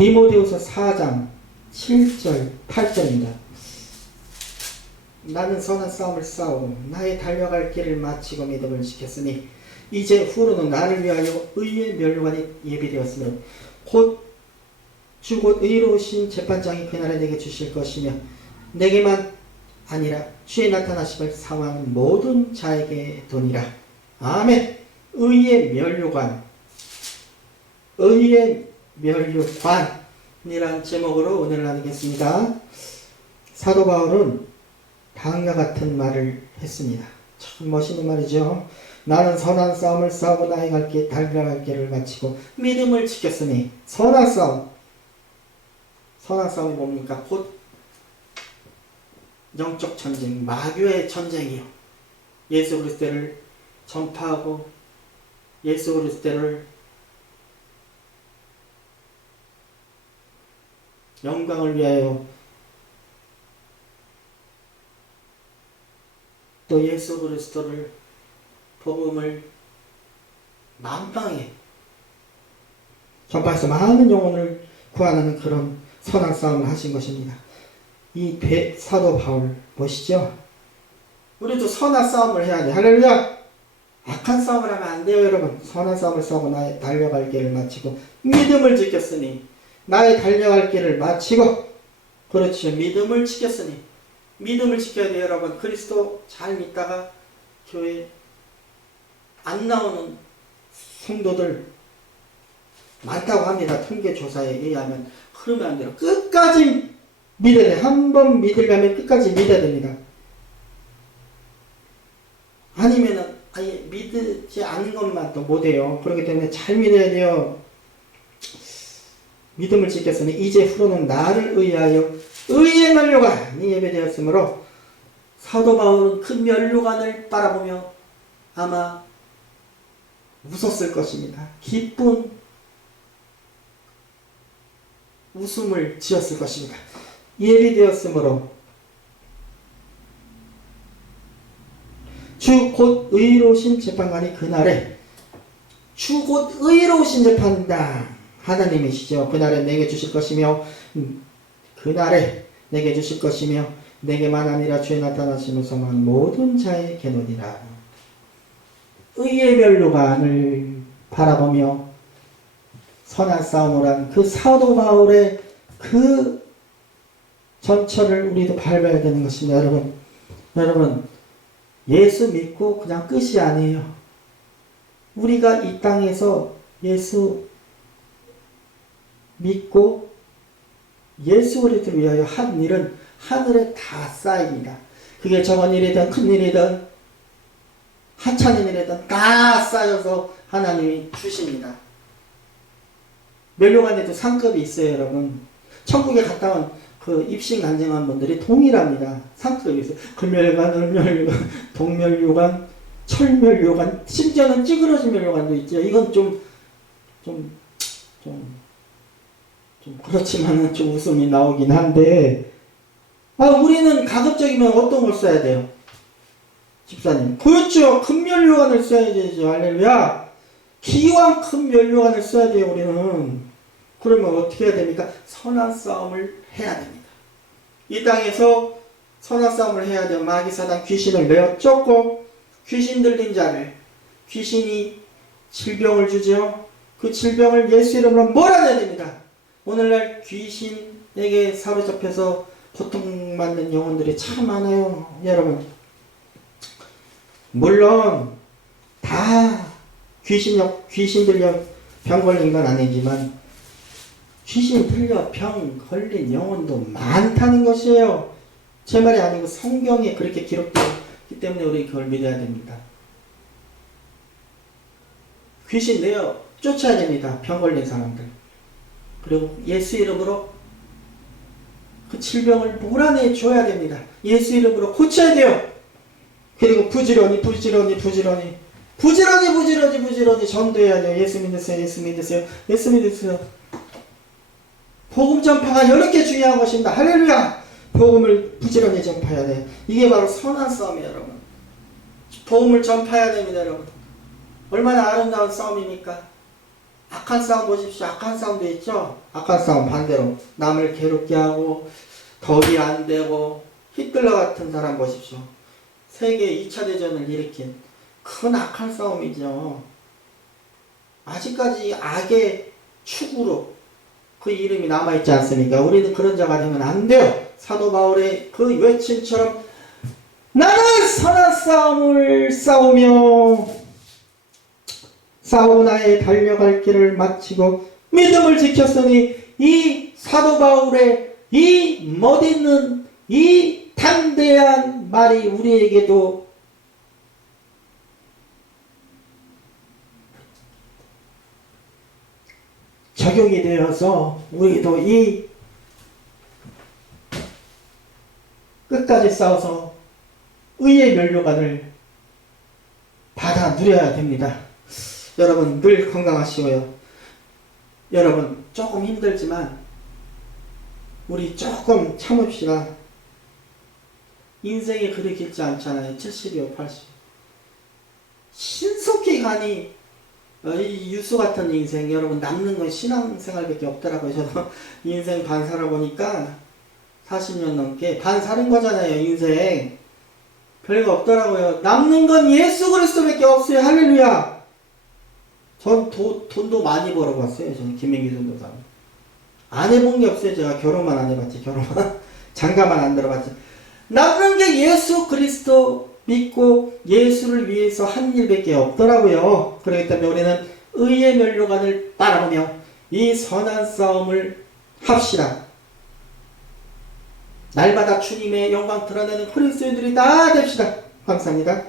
디모데후서 4장 7절 8절입니다. 나는 선한 싸움을 싸우고 나의 달려갈 길을 마치고 믿음을 지켰으니 이제 후로는 나를 위하여 의의 멸류관이 예비되었으므로 곧 주곧 의로우신 재판장이 그날에 내게 주실 것이며 내게만 아니라 주의 나타나심을 상황은 모든 자에게 도니라. 아멘. 의의 멸류관. 의의 멸류관이라는 제목으로 오늘 나누겠습니다. 사도 바울은 다음과 같은 말을 했습니다. 참 멋있는 말이죠. 나는 선한 싸움을 싸우고 나의 갈길 달려갈 길을 마치고 믿음을 지켰으니 선한 싸움. 선한 싸움이 뭡니까? 곧 영적 전쟁, 마귀의 전쟁이요. 예수 그리스도를 전파하고 예수 그리스도를 영광을 위하여 또 예수 그리스도를 복음을 만방에 전파해서 많은 영혼을 구하는 그런 선한 싸움을 하신 것입니다. 이 배, 사도 바울 보시죠? 우리도 선한 싸움을 해야 돼. 할렐루야! 악한 싸움을 하면 안 돼요, 여러분. 선한 싸움을 싸우고 달려갈 길을 마치고 믿음을 지켰으니 나의 달려갈 길을 마치고 그렇죠. 믿음을 지켰으니 믿음을 지켜야 돼요, 여러분. 그리스도 잘 믿다가 교회 안 나오는 성도들 많다고 합니다. 통계 조사에 의하면 그러면 안 돼요. 끝까지 믿어야 돼. 한 번 믿으려면 끝까지 믿어야 됩니다. 아니면은 아예 믿지 않은 것만 또 못해요. 그렇기 때문에 잘 믿어야 돼요. 믿음을 지켰으니 이제 후로는 나를 의하여 의의 멸류관이 예배되었으므로 사도 바울은 그 멸류관을 바라보며 아마 웃었을 것입니다. 기쁜 웃음을 지었을 것입니다. 예비되었으므로 주 곧 의로우신 재판관이 그날에 주 곧 의로우신 재판당 하나님이시죠. 그날에 내게 주실 것이며 음, 그날에 내게 주실 것이며 내게만 아니라 주의 나타나시면서만 모든 자의 개노니라. 의의 멸류관을 바라보며 선한 싸움을 한그 사도 바울의 그 전철을 우리도 밟아야 되는 것입니다. 여러분, 여러분, 예수 믿고 그냥 끝이 아니에요. 우리가 이 땅에서 예수 믿고 예수 그리스도를 위하여 한 일은 하늘에 다 쌓입니다. 그게 적은 일이든 큰 일이든 하찮은 일이든 다 쌓여서 하나님이 주십니다. 멸류관에도 상급이 있어요, 여러분. 천국에 갔다 온 그 입신 간증한 분들이 동일합니다. 상급이 있어요. 금멸관, 을멸관, 동멸류관, 철멸류관, 심지어는 찌그러진 멸류관도 있죠. 이건 좀, 좀, 좀, 좀 그렇지만은 좀 웃음이 나오긴 한데, 아, 우리는 가급적이면 어떤 걸 써야 돼요? 집사님. 그렇죠. 큰 멸류관을 써야 되죠. 할렐루야. 기왕 큰 멸류관을 써야 돼요, 우리는. 그러면 어떻게 해야 됩니까? 선한 싸움을 해야 됩니다. 이 땅에서 선한 싸움을 해야 돼요. 마귀 사단 귀신을 내어 쫓고 귀신 들린 자를 귀신이 질병을 주죠. 그 질병을 예수 이름으로 몰아내야 됩니다. 오늘날 귀신에게 사로잡혀서 고통받는 영혼들이 참 많아요. 여러분. 물론 다 귀신 귀신 들려 병 걸린 건 아니지만 귀신 들려 병 걸린 영혼도 많다는 것이에요. 제 말이 아니고 성경에 그렇게 기록되었기 때문에 우리 그걸 믿어야 됩니다. 귀신 내어 쫓아야 됩니다. 병 걸린 사람들. 그리고 예수 이름으로 그 질병을 몰아내 줘야 됩니다. 예수 이름으로 고쳐야 돼요. 그리고 부지런히 부지런히 부지런히 부지런히 부지런히 부지런히 전도해야 돼요. 예수 믿으세요. 예수 믿으세요. 예수 믿으세요. 복음 전파가 이렇게 중요한 것입니다. 할렐루야. 복음을 부지런히 전파해야 돼. 이게 바로 선한 싸움이에요, 여러분. 복음을 전파해야 됩니다, 여러분. 얼마나 아름다운 싸움입니까? 악한 싸움 보십시오. 악한 싸움도 있죠. 악한 싸움 반대로 남을 괴롭게 하고 덕이 안 되고 히틀러 같은 사람 보십시오. 세계 2차 대전을 일으킨 큰 악한 싸움이죠. 아직까지 악의 축으로 그 이름이 남아있지 않습니까? 우리는 그런 자가 되면 안 돼요. 사도 바울의 그 외침처럼 나는 선한 싸움을 싸우며 싸우나의 달려갈 길을 마치고 믿음을 지켰으니 이 사도 바울의 이 멋있는 이 담대한 말이 우리에게도 적용이 되어서 우리도 이 끝까지 싸워서 의의 면류관을 받아 누려야 됩니다. 여러분 늘 건강하시고요. 여러분 조금 힘들지만 우리 조금 참읍시다. 인생이 그리 길지 않잖아요. 70이요, 80. 신속히 가니 어, 이 유수 같은 인생 여러분 남는 건 신앙생활밖에 없더라고요. 저도 인생 반 살아보니까 40년 넘게 반 사는 거잖아요. 인생 별거 없더라고요. 남는 건 예수 그리스도밖에 없어요. 할렐루야. 전 도, 돈도 많이 벌어봤어요. 저는 김민기 전도사. 안 해본 게 없어요. 제가 결혼만 안 해봤지. 결혼만 장가만 안 들어봤지. 남는 게 예수 그리스도 믿고 예수를 위해서 한 일밖에 없더라고요. 그렇기 때문에 우리는 의의 면류관을 바라보며 이 선한 싸움을 합시다. 날마다 주님의 영광 드러내는 그리스도인들이 다 됩시다. 감사합니다.